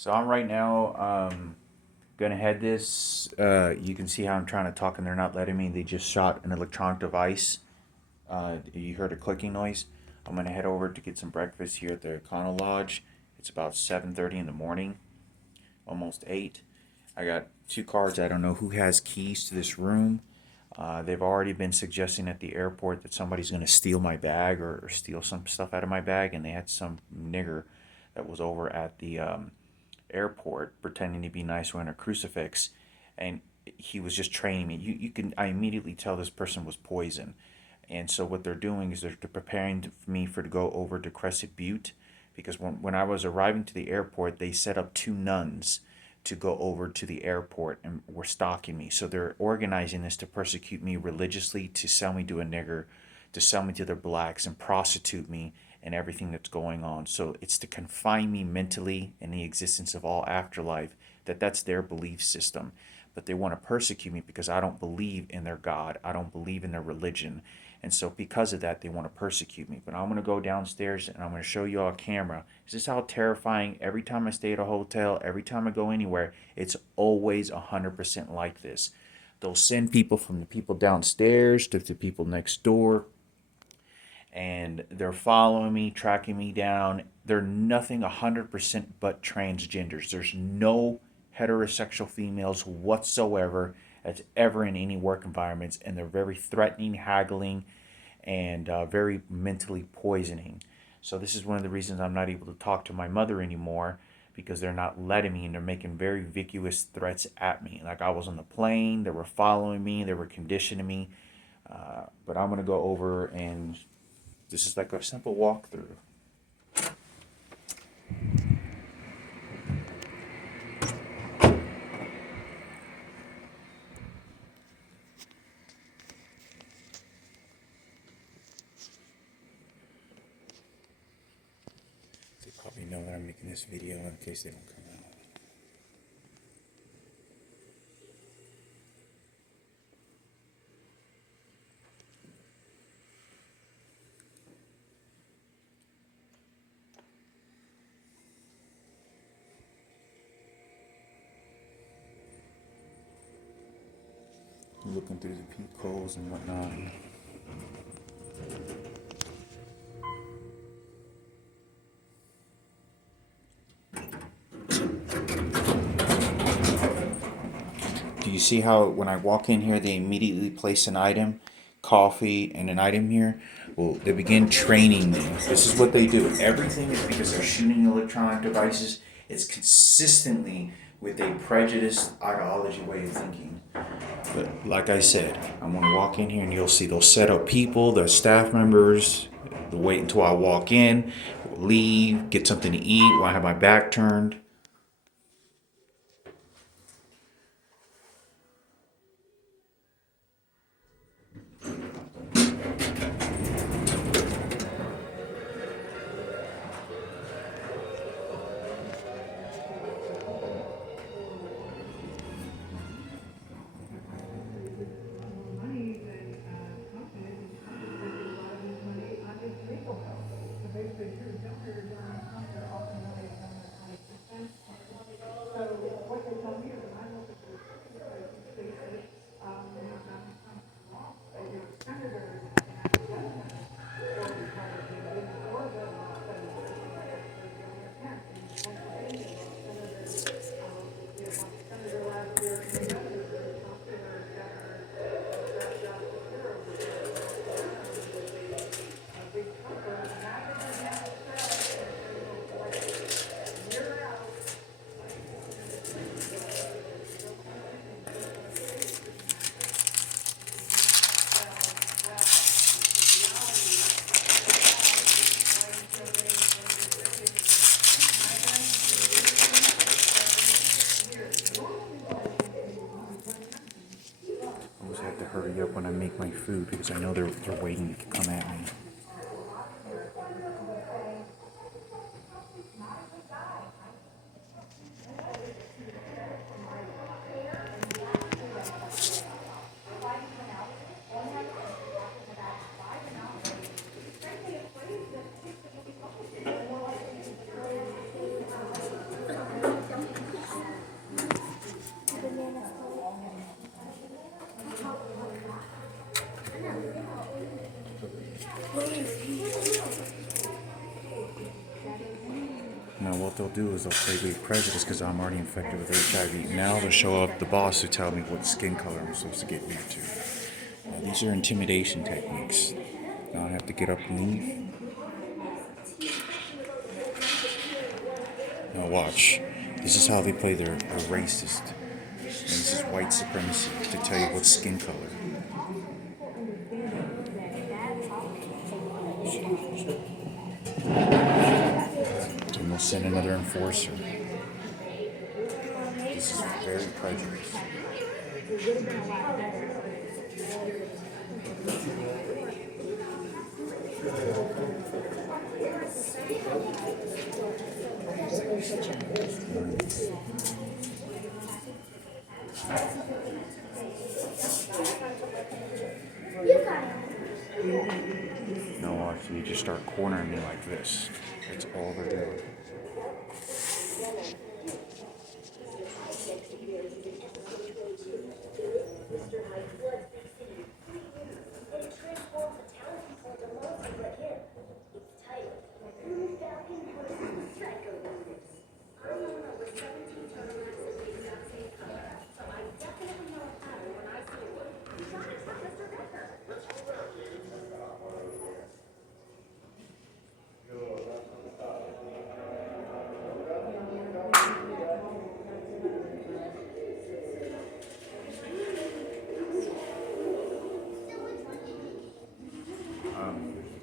So I'm right now gonna head this. You can see how I'm trying to talk and they're not letting me. They just shot an electronic device. You heard a clicking noise. I'm gonna head over to get some breakfast here at the Econo Lodge. It's about 7:30 in the morning, almost 8. I got two cards. I don't know who has keys to this room. They've already been suggesting at the airport that somebody's going to steal my bag or steal some stuff out of my bag, and they had some nigger that was over at the airport pretending to be nice wearing a crucifix, and he was just training me. You can I immediately tell this person was poison, and so what they're doing is they're preparing me for to go over to Crescent Butte, because when I was arriving to the airport, they set up two nuns to go over to the airport and were stalking me. So they're organizing this to persecute me religiously, to sell me to a nigger, to sell me to their blacks and prostitute me and everything that's going on. So it's to confine me mentally in the existence of all afterlife. That's their belief system. But they want to persecute me because I don't believe in their God. I don't believe in their religion. And so because of that, they want to persecute me. But I'm going to go downstairs and I'm going to show you all a camera. Is this how terrifying? Every time I stay at a hotel, every time I go anywhere, it's always 100% like this. They'll send people from the people downstairs to the people next door, and they're following me, tracking me down. They're nothing 100% but transgenders. There's no heterosexual females whatsoever that's ever in any work environments, and they're very threatening, haggling, and very mentally poisoning. So this is one of the reasons I'm not able to talk to my mother anymore, because they're not letting me, and they're making very vacuous threats at me. Like, I was on the plane, they were following me, they were conditioning me. But I'm gonna go over, and this is like a simple walkthrough. They probably know that I'm making this video in case they don't come out. Looking through the peepholes and whatnot. Do you see how when I walk in here, they immediately place an item, coffee, and an item here? Well, they begin training me. This is what they do. Everything is because they're shooting electronic devices. It's consistently with a prejudiced ideology way of thinking. But like I said, I'm gonna walk in here and you'll see they'll set up people, their staff members. They'll wait until I walk in, leave, get something to eat while I have my back turned. I always have to hurry up when I make my food because I know they're waiting to come at me. Now what they'll do is they'll play with prejudice because I'm already infected with HIV. Now they'll show up the boss to tell me what skin color I'm supposed to get married to. Now these are intimidation techniques. Now I have to get up and leave. Now watch. This is how they play their racist. And this is white supremacy to tell you what skin color. And they'll send another enforcer. This is very prejudiced. No, watch, you just start cornering me like this. That's all they're doing.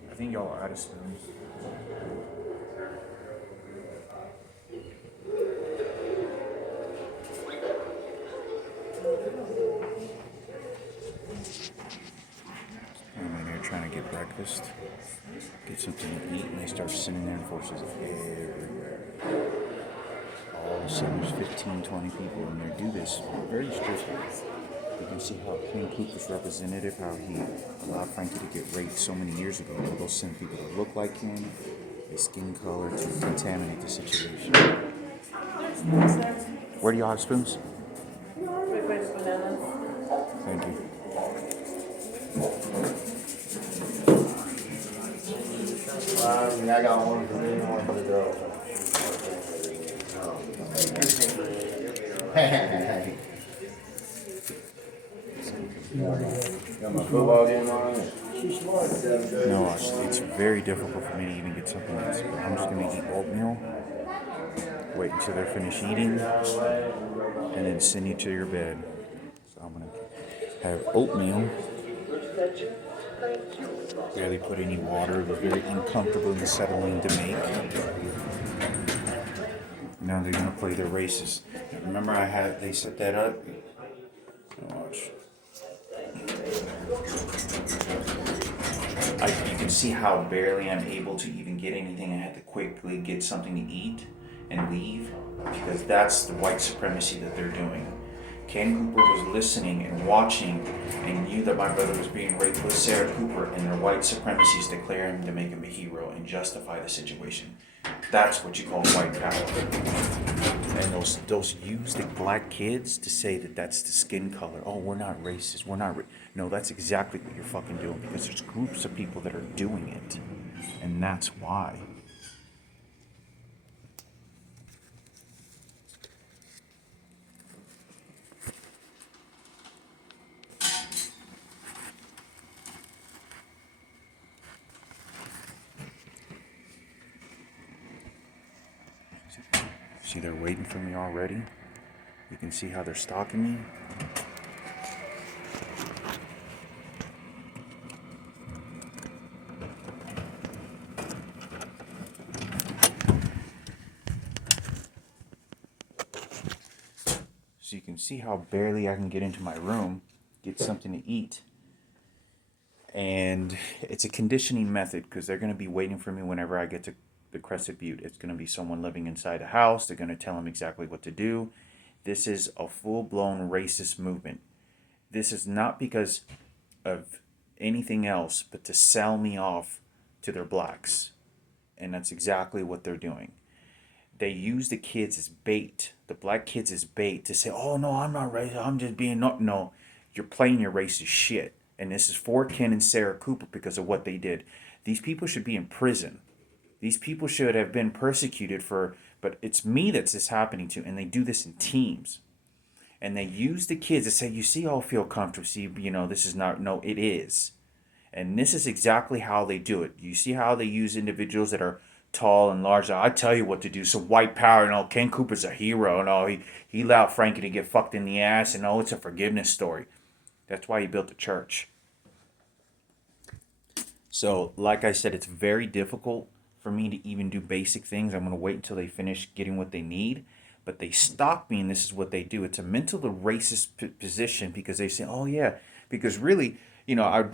I think y'all are out of spoons. I'm in here trying to get breakfast, get something to eat, and they start sending their enforcers everywhere. All of a sudden there's 15, 20 people in there do this very strictly. You can see how Ken Cooper's representative, how he allowed Frankie to get raped so many years ago. They'll send people that look like him, their skin color, to contaminate the situation. Where do y'all have spoons? Thank you. I got one for me, one for the girl. Got my football game on. No, it's very difficult for me to even get something else. But I'm just gonna eat oatmeal, wait until they're finished eating, and then send you to your bed. So I'm gonna have oatmeal. Barely put any water. It was very uncomfortable and settling to make. Now they're gonna play their races. Remember, they set that up. Watch. You can see how barely I'm able to even get anything. I had to quickly get something to eat and leave because that's the white supremacy that they're doing. Ken Cooper was listening and watching and knew that my brother was being raped with Sarah Cooper, and their white supremacists declare him to make him a hero and justify the situation. That's what you call white power. And those use the black kids to say that that's the skin color. Oh, we're not racist. We're not. No, that's exactly what you're fucking doing, because there's groups of people that are doing it, and that's why. See, they're waiting for me already. You can see how they're stalking me. So you can see how barely I can get into my room, get something to eat. And it's a conditioning method, because they're going to be waiting for me whenever I get to the Crested Butte. It's going to be someone living inside the house. They're going to tell them exactly what to do. This is a full-blown racist movement. This is not because of anything else, but to sell me off to their blacks. And that's exactly what they're doing. They use the kids as bait, the black kids as bait, to say, oh, no, I'm not racist. I'm just being, no, you're playing your racist shit. And this is for Ken and Sarah Cooper because of what they did. These people should be in prison. These people should have been persecuted for but it's me that's this happening to, and they do this in teams. And they use the kids to say, you see, all feel comfortable. See, this is not, no, it is. And this is exactly how they do it. You see how they use individuals that are tall and large. I tell you what to do. So white power, Ken Cooper's a hero. He allowed Frankie to get fucked in the ass, and it's a forgiveness story. That's why he built the church. So, like I said, it's very difficult for me to even do basic things. I'm going to wait until they finish getting what they need. But they stalk me, and this is what they do. It's a mental racist position because they say, oh, yeah. Because really, I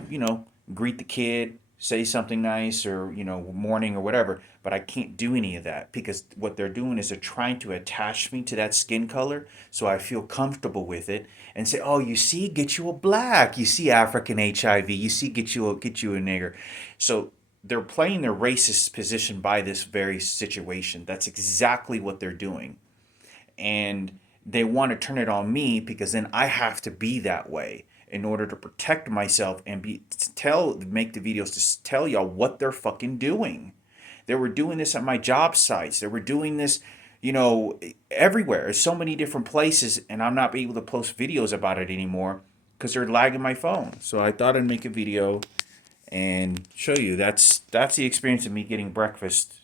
greet the kid, say something nice, or, morning or whatever. But I can't do any of that because what they're doing is they're trying to attach me to that skin color so I feel comfortable with it and say, oh, you see, get you a black. You see African HIV. You see, get you a nigger. So they're playing their racist position by this very situation. That's exactly what they're doing. And they want to turn it on me because then I have to be that way in order to protect myself and make the videos to tell y'all what they're fucking doing. They were doing this at my job sites. They were doing this, everywhere. So many different places, and I'm not able to post videos about it anymore because they're lagging my phone. So I thought I'd make a video and show you that's the experience of me getting breakfast,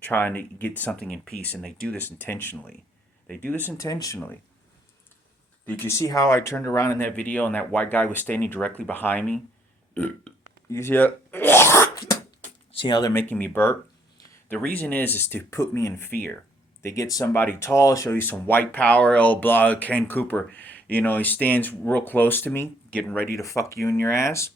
trying to get something in peace, and they do this intentionally. They do this intentionally. Did you see how I turned around in that video and that white guy was standing directly behind me? You see that? See how they're making me burp? The reason is to put me in fear. They get somebody tall, show you some white power, blah, Ken Cooper. He stands real close to me, getting ready to fuck you in your ass.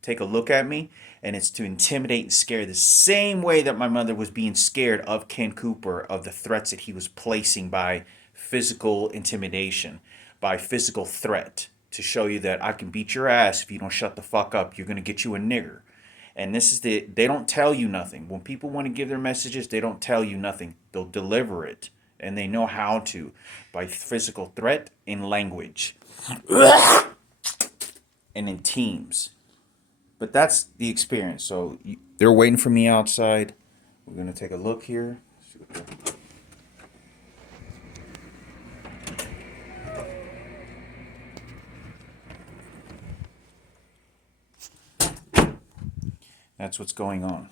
Take a look at me, and it's to intimidate and scare the same way that my mother was being scared of Ken Cooper, of the threats that he was placing by physical intimidation, by physical threat, to show you that I can beat your ass if you don't shut the fuck up. You're going to get you a nigger. And this is they don't tell you nothing. When people want to give their messages, they don't tell you nothing. They'll deliver it. And they know how to, by physical threat and language. And in teams. But that's the experience. So they're waiting for me outside. We're going to take a look here. That's what's going on.